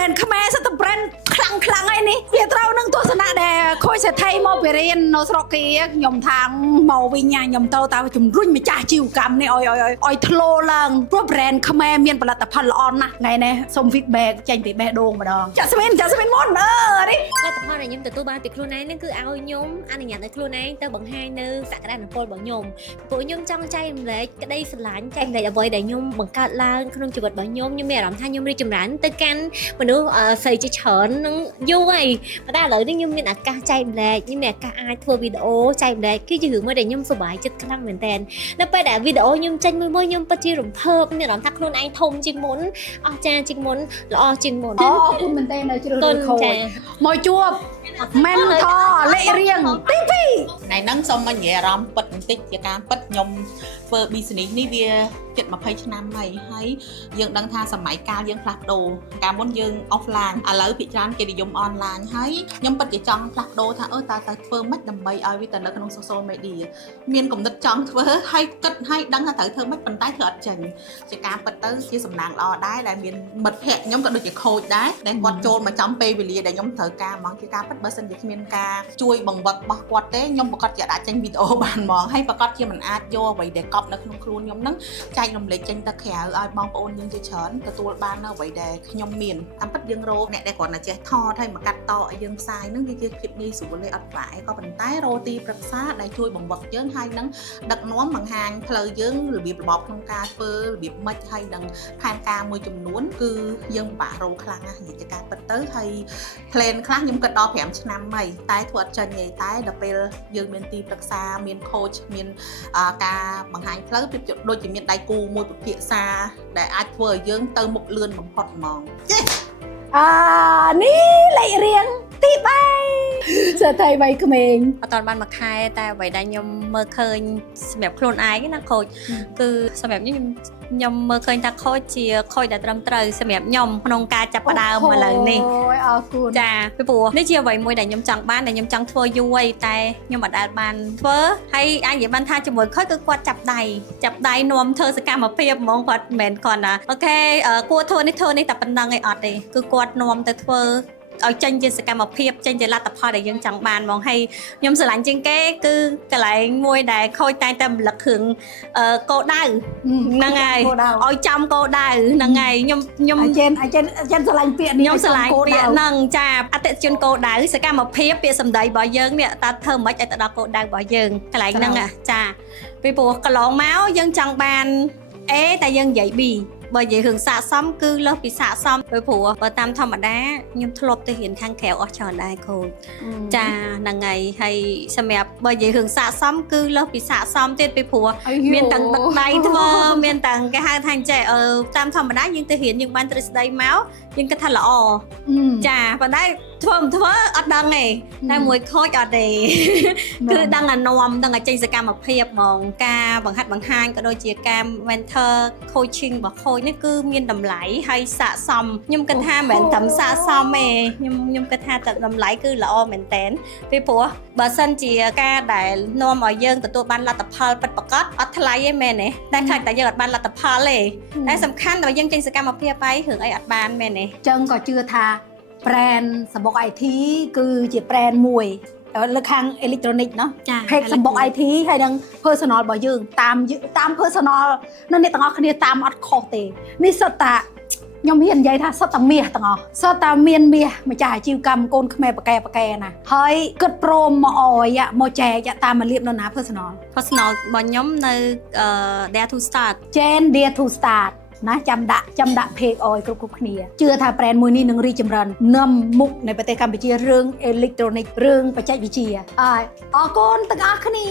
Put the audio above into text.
brand ខ្មែរសិតតែ brand ខ្លាំងហើយនេះវាត្រូវនឹងទស្សនៈដែលខូចសេដ្ឋីមកពីរៀននៅស្រុកគេខ្ញុំថាមកវិញខ្ញុំទៅជំរុញម្ចាស់ជីវកម្មនេះឲ្យធ្លោឡើងព្រោះ brand ខ្មែរមានផលិតផលល្អណាស់ថ្ងៃនេះសូម feedback ចេញពីបេះដូងម្ដងចាក់ស្មីនមុននេះផលិតផលដែលខ្ញុំទទួលបានពីខ្លួនឯងនេះគឺឲ្យខ្ញុំអនុញ្ញាតឲ្យខ្លួនឯងទៅបង្ហាញនៅសក្តានុពលរបស់ខ្ញុំព្រោះខ្ញុំចង់ចែករំលែកក្តីស្រឡាញ់ចែករំលែកអ្វីដែលខ្ញុំបង្កើតឡើងក្នុងជីវិតរបស់ខ្ញុំមានអារម្មណ៍ថាខ្ញុំរីកចម្រើនទៅកាន់មនុស្សស្រីជាច្រើននឹងយូរហើយប៉ុន្តែឥឡូវនេះខ្ញុំមានឱកាសចែករំលែកខ្ញុំមានឱកាសអាចធ្វើវីដេអូចែករំលែកគឺជារឿងមួយដែលខ្ញុំសប្បាយចិត្តខ្លាំងមែនតើនៅពេលដែលវីដេអូខ្ញុំចេញមួយខ្ញុំពិតជារំភើបមានអារម្មណ៍ថាខ្លួនឯងធំជាងមុនអស្ចារ្យជាងមុនល្អជាងមុនអរគុណមែនតើនៅជ្រើសរើសខូចមកជួបមែនថលេខរៀងទី2ថ្ងៃហ្នឹងសូមនិយាយអារម្មណ៍ពិតបន្តិចជាការពិតខ្ញុំធ្វើ business នេះវាជិត20ឆ្នាំហើយយើងដឹងថាសម័យកាលយើងផ្លាស់ប្ដូរកាលមុនយើង offline ឥឡូវភាគច្រើនគេនិយម online ហើយខ្ញុំពិតជាចង់ផ្លាស់ប្ដូរថាតើធ្វើម៉េចដើម្បីឲ្យវាទៅនៅក្នុង social media មានគំនិតចង់ធ្វើហើយគិតហើយដឹងថាត្រូវធ្វើម៉េចប៉ុន្តែធ្វើអត់ចេញជាការពិតទៅជាសំណាងល្អដែរដែលមានមិត្តភ័ក្តិខ្ញុំក៏ដូចជាខូចដែរដែលគាត់ចូលមកចំពេលវេលាដែលខ្ញុំត្រូវការហ្មងជាការពិតបើសិនជាគ្មានការជួយបង្វឹករបស់គាត់ទេខ្ញុំប្រកាសជាអាចចេញវីដេអូបានហ្មងហើយប្រកាសជាមិនអាចយកអ្វីដែលកប់នៅក្នុងខ្លួនខ្ញុំហ្នឹងចែករំលែកចេញទៅក្រៅឲ្យបងប្អូនយើងជាច្រើនទទួលបាននៅអ្វីដែលខ្ញុំមានតាមពិតយើងរកអ្នកដែលគាត់តែចេះថតហើយមកកាត់តឲ្យយើងផ្សាយហ្នឹងវាជាភាពងាយស្រួលទេអត់ផ្លែក៏ប៉ុន្តែរកទីប្រឹក្សាដែលជួយបង្វឹកយើងហើយនឹងដឹកនាំបង្ហាញផ្លូវយើងរបៀបរបបក្នុងការធ្វើរបៀបម៉េចហើយនឹងផែនការមួយចំនួនគឺយើងពិបាករកខ្លាំងណាស់និយាយជាការពិតទៅហើយ plan ខ្លះខ្ញុំគិតដល់5ឆ្នាំហើយតែធ្វើអត់ចេញទេតែដល់ពេលយើងមានទីប្រឹក្សាមាន coach មានការបង្ហាញផ្លូវប្រៀបដូចជាមានដៃគូមួយពិភាក្សាដែលអាចធ្វើឲ្យយើងទៅមុខលឿនបំផុតហ្មងនេះលេខរៀងទី3សេដ្ឋីវ័យក្មេងអត់បានមួយខែតែអ្វីដែលខ្ញុំមើលឃើញសម្រាប់ខ្លួនឯងណាខូចគឺសម្រាប់ខ្ញុំមើលឃើញថាខូចជាខូចដែលត្រឹមត្រូវសម្រាប់ខ្ញុំក្នុងការចាប់ផ្ដើមឥឡូវនេះអូយអរគុណចាពីព្រោះនេះជាអ្វីមួយដែលខ្ញុំចង់បានដែលខ្ញុំចង់ធ្វើយូរហើយតែខ្ញុំមិនដែលបានធ្វើហើយអាចនិយាយបានថាជាមួយខូចគឺគាត់ចាប់ដៃនាំធ្វើសកម្មភាពហ្មងគាត់មិនមែនគាត់ណាអូខេគួរធ្វើនេះតែប៉ុណ្្នឹងឯងអត់ទេគឺគាត់នាំទៅធ្វើឲ្យចេញជាសកម្មភាពចេញជាលទ្ធផលដែលយើងចង់បានហ្មងហើយខ្ញុំស្រឡាញ់ជាងគេគឺកន្លែងមួយដែលខូចតែរំលឹកគ្រឿងគោដៅហ្នឹងហើយឲ្យចំគោដៅហ្នឹងហើយខ្ញុំអញ្ចឹងស្រឡាញ់ពាក្យនេះខ្ញុំស្រឡាញ់ពាក្យហ្នឹងចាអតិថិជនគោដៅសកម្មភាពពាក្យសម្ដីរបស់យើងនេះតើធ្វើមិនឲ្យទៅដល់គោដៅរបស់យើងកន្លែងហ្នឹងចាពីព្រោះកន្លងមកយើងចង់បាន A តែយើងនិយាយ Bបើនិយាយរឿងស័ក្តិសមគឺលើសពីស័ក្តិសមព្រោះបើតាមធម្មតាខ្ញុំធ្លាប់ទៅរៀនខាងក្រៅអស់ច្រើនដែរគ្រូចាហ្នឹងហើយសម្រាប់បើនិយាយរឿងស័ក្តិសមគឺលើសពីស័ក្តិសមទៀតពីព្រោះមានទាំងទឹកដៃធ្វើមានទាំងគេហៅថាចេះតាមធម្មតាយើងទៅរៀនយើងបានទ្រឹស្ដីមកយើងគិតថាល្អចាប៉ុន្តែធ្វើមិនធ្វើអត់ដឹងទេតែមួយខូចអត់ទេគឺដឹងអានាំដឹងឲ្យចេញសកម្មភាពហ្មងការបង្ហាត់បង្ហាញក៏ដូចជាការ mentor coaching របស់ខូចនេះគឺមានតម្លៃហើយស័ក្តិសមខ្ញុំគិតថាមិនត្រឹមស័ក្តិសមទេខ្ញុំគិតថាតម្លៃគឺល្អមែនតើពីព្រោះបើសិនជាការដែលនាំឲ្យយើងទទួលបានលទ្ធផលពិតប្រាកដអត់ថ្លៃទេមែនទេតែខ្លាចតែយើងអត់បានលទ្ធផលទេតែសំខាន់តែយើងចេញសកម្មភាពហើយរឿងអីអត់បានមែនទេចឹងក៏ជឿថា brand សម្បុក IT គឺជា brand មួយលើខាង electronic เนาะ page សម្បុក IT ហើយនឹង personal របស់យើងតាម personal នៅអ្នកទាំងអស់គ្នាតាមអត់ខុសទេនេះសុទ្ធតែខ្ញុំហ៊ាននិយាយថាសុទ្ធតែមាសទាំងអស់សុទ្ធតែមានមាសម្ចាស់អាជីវកម្មកូនខ្មែរប៉កែណាហើយគិតព្រមមកអយមកចែកតាមមកលៀបនៅណា personal របស់ខ្ញុំនៅ Dare to Start Jen Dare to Start ណាចាំដាក់ page អយគ្រប់គ្នាជឿថា brand មួយនេះនឹងរីកចម្រើននាំមុខในប្រទេសកម្ពុជារឿង electronic រឿងបច្ចេកវិទ្យាអរគុណទាំងអស់គ្នា